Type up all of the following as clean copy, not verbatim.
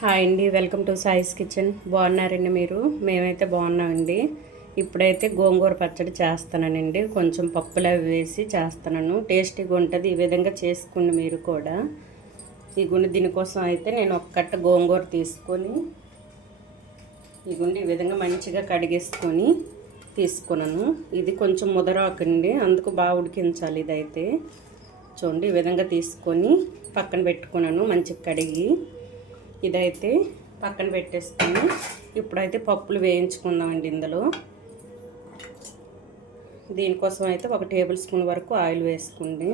Hi అండి, welcome to సాయిస్ kitchen. బాగున్నారండి మీరు? మేమైతే బాగున్నామండి. ఇప్పుడైతే గోంగూర పచ్చడి చేస్తానండి. కొంచెం పప్పులు అవి వేసి చేస్తున్నాను. టేస్టీగా ఉంటుంది. ఈ విధంగా చేసుకోండి మీరు కూడా. దీనికోసం అయితే నేను ఒక కట్ట గోంగూర తీసుకొని ఈ విధంగా మంచిగా కడిగేసుకొని తీసుకున్నాను. ఇది కొంచెం ముదరాకండి, అందుకు బాగా ఉడికించాలి. ఇదైతే చూడండి, ఈ విధంగా తీసుకొని పక్కన పెట్టుకున్నాను మంచిగా కడిగి. ఇదైతే పక్కన పెట్టేసుకొని ఇప్పుడైతే పప్పులు వేయించుకుందామండి. ఇందులో దీనికోసం అయితే 1 టేబుల్ స్పూన్ వరకు ఆయిల్ వేసుకోండి.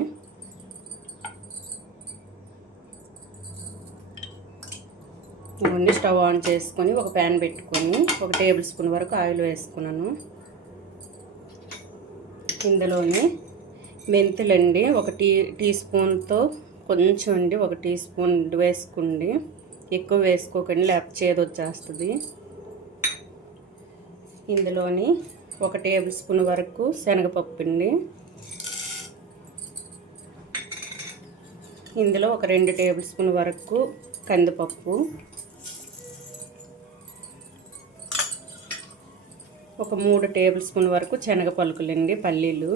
స్టవ్ ఆన్ చేసుకొని ఒక ప్యాన్ పెట్టుకొని 1 టేబుల్ స్పూన్ వరకు ఆయిల్ వేసుకున్నాను. ఇందులోనే మెంతులండి 1 టీ స్పూన్తో కొంచెం అండి 1 టీ స్పూన్ వేసుకోండి. ఎక్కువ వేసుకోకండి, లేకపోతే చేదు వచ్చేస్తుంది. ఇందులోని 1 టేబుల్ స్పూన్ వరకు శనగపప్పు అండి. ఇందులో ఒక 2 టేబుల్ స్పూన్ వరకు కందిపప్పు, ఒక 3 టేబుల్ స్పూన్ వరకు శనగ పలుకులండి, పల్లీలు.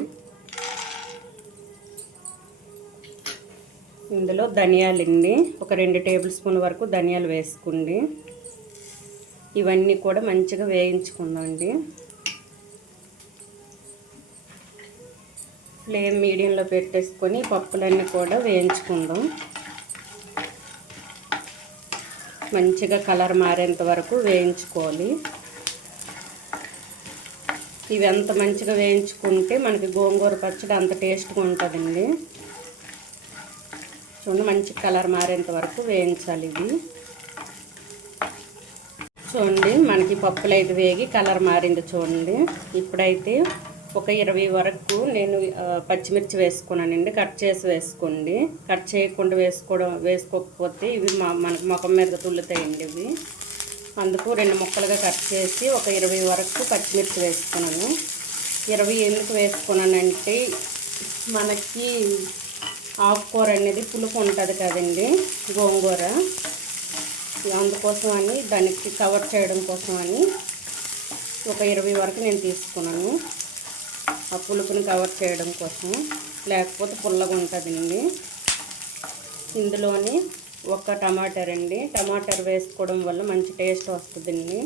ఇందులో ధనియాలండి, ఒక 2 టేబుల్ స్పూన్ వరకు ధనియాలు వేసుకోండి. ఇవన్నీ కూడా మంచిగా వేయించుకుందామండి. ఫ్లేమ్ మీడియంలో పెట్టేసుకొని పప్పులన్నీ కూడా వేయించుకుందాం. మంచిగా కలర్ మారేంత వరకు వేయించుకోవాలి. ఇవి ఎంత మంచిగా వేయించుకుంటే మనకి గోంగూర పచ్చడి అంత టేస్ట్గా ఉంటుందండి. చూడండి, మంచి కలర్ మారేంత వరకు వేయించాలి. ఇది చూడండి, మనకి పప్పులు అయితే వేగి కలర్ మారింది. చూడండి, ఇప్పుడైతే ఒక 20 వరకు నేను పచ్చిమిర్చి వేసుకున్నానండి. కట్ చేసి వేసుకోండి. కట్ చేయకుండా వేసుకోకపోతే ఇవి మనకి ముఖం మీద తుల్లుతాయండి. ఇవి అందుకు 2 ముక్కలుగా కట్ చేసి ఒక 20 వరకు పచ్చిమిర్చి వేసుకున్నాను. 20 ఎందుకు వేసుకున్నానంటే మనకి ఆకుకూర అనేది పులుపు ఉంటుంది కదండి, గోంగూర. అందుకోసం అని దానికి కవర్ చేయడం కోసం అని ఒక 20 వరకు నేను తీసుకున్నాను. ఆ పులుపుని కవర్ చేయడం కోసం, లేకపోతే పుల్లగా ఉంటుందండి. ఇందులోని 1 టమాటర్ అండి. టమాటర్ వేసుకోవడం వల్ల మంచి టేస్ట్ వస్తుందండి.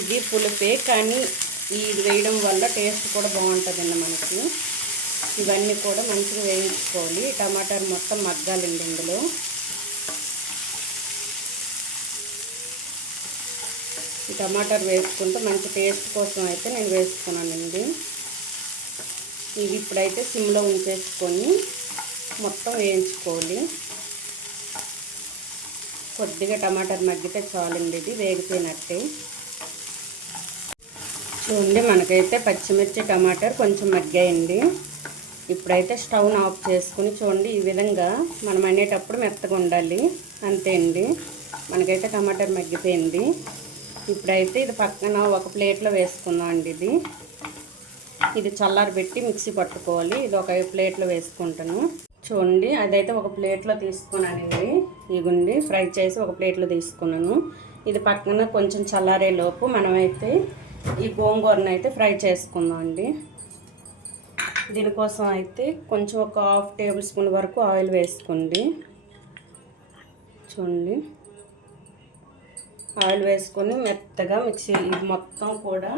ఇది పులుపే, కానీ ఇది వేయడం వల్ల టేస్ట్ కూడా బాగుంటుందండి మనకి. ఇవన్నీ కూడా మంచిగా వేయించుకోవాలి. టమాటాలు మొత్తం మగ్గాలండి. ఇందులో ఈ టమాటాలు వేసుకుంటే మంచి టేస్ట్ కోసం అయితే నేను వేసుకున్నానండి. ఇవి ఇప్పుడైతే సిమ్లో ఉంచేసుకొని మొత్తం వేయించుకోవాలి. కొద్దిగా టమాటాలు మగ్గితే చాలండి, ఇది వేగిపోయినట్టే. చూడండి, మనకైతే పచ్చిమిర్చి టమాటాలు కొంచెం మగ్గాయండి. ఇప్పుడైతే స్టవ్ను ఆఫ్ చేసుకుని చూడండి, ఈ విధంగా మనం అనేటప్పుడు మెత్తగా ఉండాలి. అంతే అండి, మనకైతే టమాటాలు మగ్గిపోయింది. ఇప్పుడైతే ఇది పక్కన ఒక ప్లేట్లో వేసుకుందాం అండి. ఇది చల్లారబెట్టి మిక్సీ పట్టుకోవాలి. ఇది ఒక ప్లేట్లో వేసుకుంటాను. చూడండి, అదైతే ఒక ప్లేట్లో తీసుకున్నానండి. ఇగుండి ఫ్రై చేసి ఒక ప్లేట్లో తీసుకున్నాను. ఇది పక్కన కొంచెం చల్లారే లోపు మనమైతే ఈ గోంగూరను అయితే ఫ్రై చేసుకుందాం అండి. దీనికోసం అయితే కొంచెం ఒక 1/2 టేబుల్ స్పూన్ వరకు ఆయిల్ వేసుకోండి. చూడండి, ఆయిల్ వేసుకొని మెత్తగా మిక్సీ ఇది మొత్తం కూడా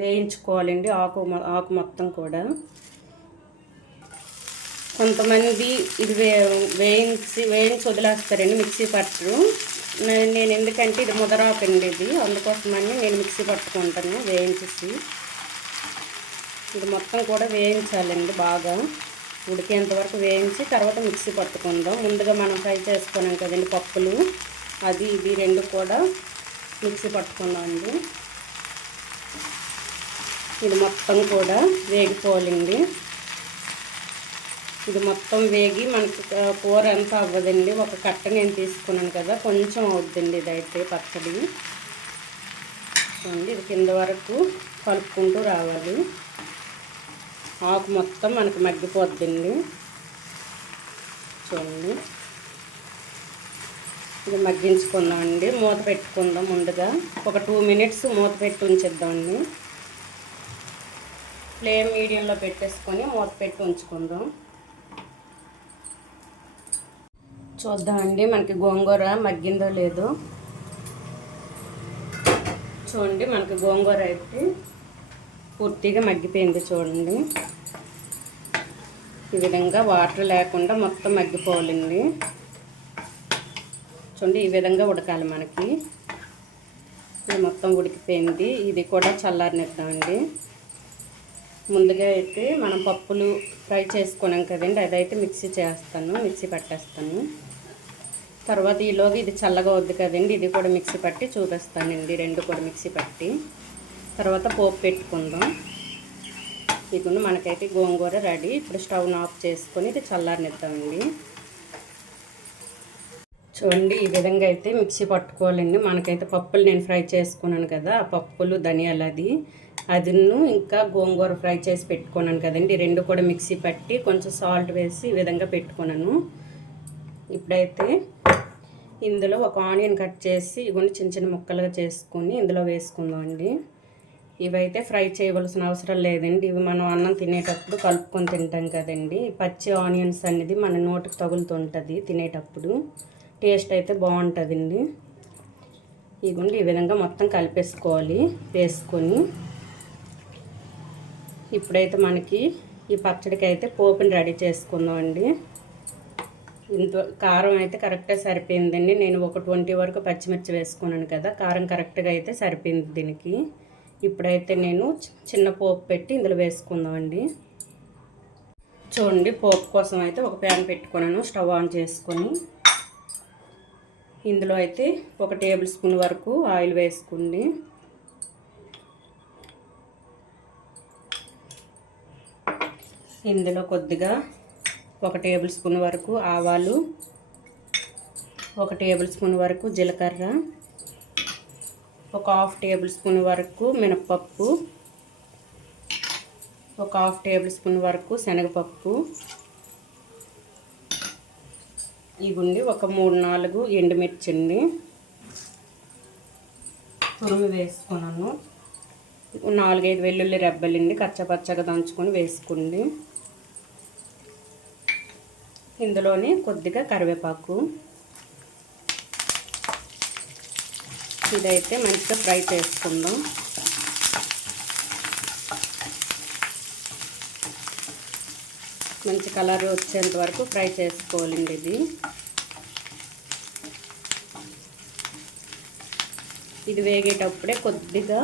వేయించుకోవాలండి. ఆకు మొత్తం కూడా. కొంతమంది ఇది వేయించి వదిలేస్తారండి, మిక్సీ పట్టరు. నేను ఎందుకంటే ఇది ముదరాకండి, ఇది అందుకోసమని నేను మిక్సీ పట్టుకుంటాను వేయించేసి. ఇది మొత్తం కూడా వేయించాలండి, బాగా ఉడికేంత వరకు వేయించి తర్వాత మిక్సీ పట్టుకుందాం. ముందుగా మనం ఫ్రై చేసుకున్నాం కదండి పప్పులు, అది ఇది 2 కూడా మిక్సీ పట్టుకుందాం అండి. ఇది మొత్తం కూడా వేగిపోవాలండి. ఇది మొత్తం వేగి మనకి కూర ఎంత అవ్వదండి. ఒక కట్ట నేను తీసుకున్నాను కదా, కొంచెం అవుద్దండి ఇదైతే పచ్చడి. చూడండి, ఇది కింద వరకు కలుపుకుంటూ రావాలి. ఆకు మొత్తం మనకు మగ్గిపోద్దండి. చూడండి, ఇది మగ్గించుకుందామండి. మూత పెట్టుకుందాం. ముందుగా ఒక 2 మినిట్స్ మూత పెట్టి ఉంచేద్దామండి. ఫ్లేమ్ మీడియంలో పెట్టేసుకొని మూత పెట్టి ఉంచుకుందాం. చూద్దామండి మనకి గోంగూర మగ్గిందో లేదో. చూడండి మనకి గోంగూర అయితే పూర్తిగా మగ్గిపోయింది. చూడండి ఈ విధంగా వాటర్ లేకుండా మొత్తం మగ్గిపోవాలండి. చూడండి ఈ విధంగా ఉడకాలి మనకి. ఇది మొత్తం ఉడికిపోయింది. ఇది కూడా చల్లారనిద్దామండి. ముందుగా అయితే మనం పప్పులు ఫ్రై చేసుకున్నాం కదండి, అదైతే మిక్సీ పట్టేస్తాను. తర్వాత ఈలోగా ఇది చల్లగా వద్దు కదండి, ఇది కూడా మిక్సీ పట్టి చూపిస్తానండి. రెండు కూడా మిక్సీ పట్టి తర్వాత పోపు పెట్టుకుందాం. ఇదిగోండి మనకైతే గోంగూర రెడీ. ఇప్పుడు స్టవ్ ఆఫ్ చేసుకొని ఇది చల్లారనిద్దామండి. చూడండి ఈ విధంగా అయితే మిక్సీ పట్టుకోవాలండి. మనకైతే పప్పులు నేను ఫ్రై చేసుకున్నాను కదా, ఆ పప్పులు ధనియాలు అదిను ఇంకా గోంగూర ఫ్రై చేసి పెట్టుకున్నాను కదండి, రెండు కూడా మిక్సీ పట్టి కొంచెం సాల్ట్ వేసి ఈ విధంగా పెట్టుకున్నాను. ఇప్పుడైతే ఇందులో ఒక ఆనియన్ కట్ చేసి ఇవన్నీ చిన్న చిన్న ముక్కలుగా చేసుకొని ఇందులో వేసుకుందామండి. ఇవైతే ఫ్రై చేయవలసిన అవసరం లేదండి. ఇవి మనం అన్నం తినేటప్పుడు కలుపుకొని తింటాం కదండి. పచ్చి ఆనియన్స్ అనేది మన నోటికి తగులుతుంటుంది తినేటప్పుడు. టేస్ట్ అయితే బాగుంటుందండి. ఇదిగోండి ఈ విధంగా మొత్తం కలిపేసుకోవాలి. వేసుకొని ఇప్పుడైతే మనకి ఈ పచ్చడికి అయితే పోపుని రెడీ చేసుకుందామండి. ఇంత కారం అయితే కరెక్ట్గా సరిపోయిందండి. నేను ఒక 20 వరకు పచ్చిమిర్చి వేసుకున్నాను కదా, కారం కరెక్ట్గా అయితే సరిపోయింది దీనికి. ఇప్పుడైతే నేను చిన్న పోపు పెట్టి ఇందులో వేసుకుందామండి. చూడండి పోపు కోసం అయితే ఒక ప్యాన్ పెట్టుకున్నాను. స్టవ్ ఆన్ చేసుకొని ఇందులో అయితే 1 టేబుల్ స్పూన్ వరకు ఆయిల్ వేసుకోండి. ఇందులో కొద్దిగా 1 టేబుల్ స్పూన్ వరకు ఆవాలు, 1 టేబుల్ స్పూన్ వరకు జీలకర్ర, 1/2 టేబుల్ స్పూన్ వరకు మినపప్పు, 1/2 టేబుల్ స్పూన్ వరకు శనగపప్పు, ఇగుండి ఒక 3-4 ఎండుమిర్చి అండి తురుము వేసుకున్నాను. 4-5 వెల్లుల్లి రెబ్బలండి కచ్చపచ్చగా దంచుకొని వేసుకోండి. ఇందులోనే కొద్దిగా కరివేపాకు. ఇదైతే మంచిగా ఫ్రై చేసుకుందాం. మంచి కలర్ వచ్చేంత వరకు ఫ్రై చేసుకోవాలండి. ఇది వేగేటప్పుడే కొద్దిగా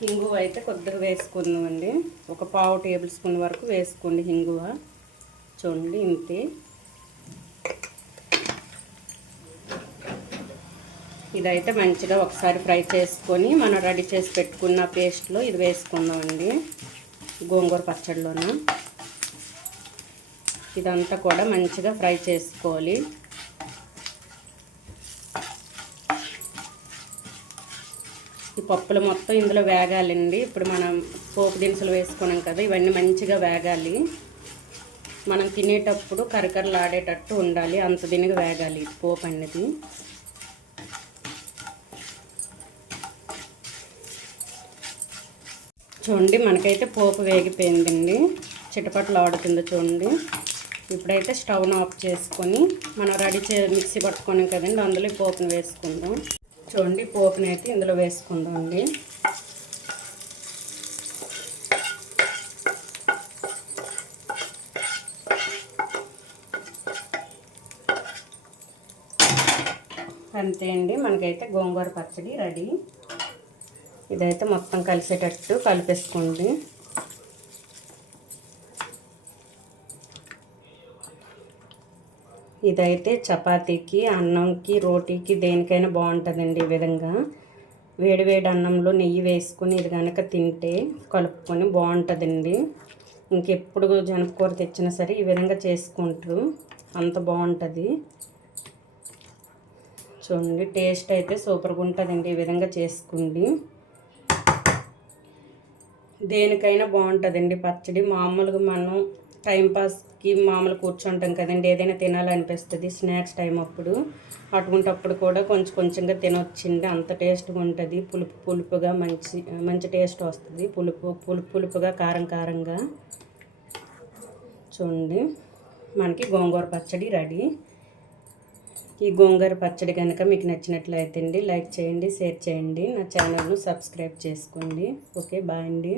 హింగువ అయితే కొద్దిగా వేసుకుందామండి. ఒక 1/2 టేబుల్ స్పూన్ వరకు వేసుకోండి హింగువ. చూడండి ఇంతే. ఇదైతే మంచిగా ఒకసారి ఫ్రై చేసుకొని మనం రెడీ చేసి పెట్టుకున్న పేస్ట్లో ఇది వేసుకుందామండి. గోంగూర పచ్చడిలోన ఇదంతా కూడా మంచిగా ఫ్రై చేసుకోవాలి. ఈ పప్పులు మొత్తం ఇందులో వేగాలండి. ఇప్పుడు మనం పోపు దినుసులు వేసుకున్నాం కదా, ఇవన్నీ మంచిగా వేగాలి. మనం తినేటప్పుడు కరకరలాడేటట్టు ఉండాలి, అంత దీనికి వేగాలి పోపు అనేది. చూడండి మనకైతే పోపు వేగిపోయిందండి, చిటపట్లు ఆడుతుంది చూడండి. ఇప్పుడైతే స్టవ్ను ఆఫ్ చేసుకొని మనం రెడీ మిక్సీ పట్టుకున్నాం కదండి, అందులో పోపును వేసుకుందాం. చూడండి పోపుని అయితే ఇందులో వేసుకుందాం అండి. అంతే అండి, మనకైతే గోంగూర పచ్చడి రెడీ. ఇదైతే మొత్తం కలిసేటట్టు కలిపేసుకోండి. ఇదైతే చపాతీకి, అన్నంకి, రోటీకి దేనికైనా బాగుంటుందండి. ఈ విధంగా వేడివేడి అన్నంలో నెయ్యి వేసుకొని ఇది కనుక తింటే కలుపుకొని బాగుంటుందండి. ఇంకెప్పుడు జనపకూర తెచ్చినా సరే ఈ విధంగా చేసుకుంటారు, అంత బాగుంటుంది. చూడండి టేస్ట్ అయితే సూపర్గా ఉంటుందండి. ఈ విధంగా చేసుకోండి, దేనికైనా బాగుంటుందండి పచ్చడి. మామూలుగా మనం టైంపాస్కి మామూలు కూర్చుంటాం కదండి, ఏదైనా తినాలనిపిస్తుంది స్నాక్స్ టైం అప్పుడు. అటువంటప్పుడు కూడా కొంచెం కొంచెంగా తినొచ్చింది, అంత టేస్ట్గా ఉంటుంది. పులుపు పులుపుగా మంచి టేస్ట్ వస్తుంది. పులుపుగా కారం కారంగా. చూడండి, మనకి గోంగూర పచ్చడి రెడీ. ఈ గోంగూర పచ్చడి కనుక మీకు నచ్చినట్లయితే అండి లైక్ చేయండి, షేర్ చేయండి, నా ఛానల్ను సబ్స్క్రైబ్ చేసుకోండి. ఓకే, బాయ్ అండి.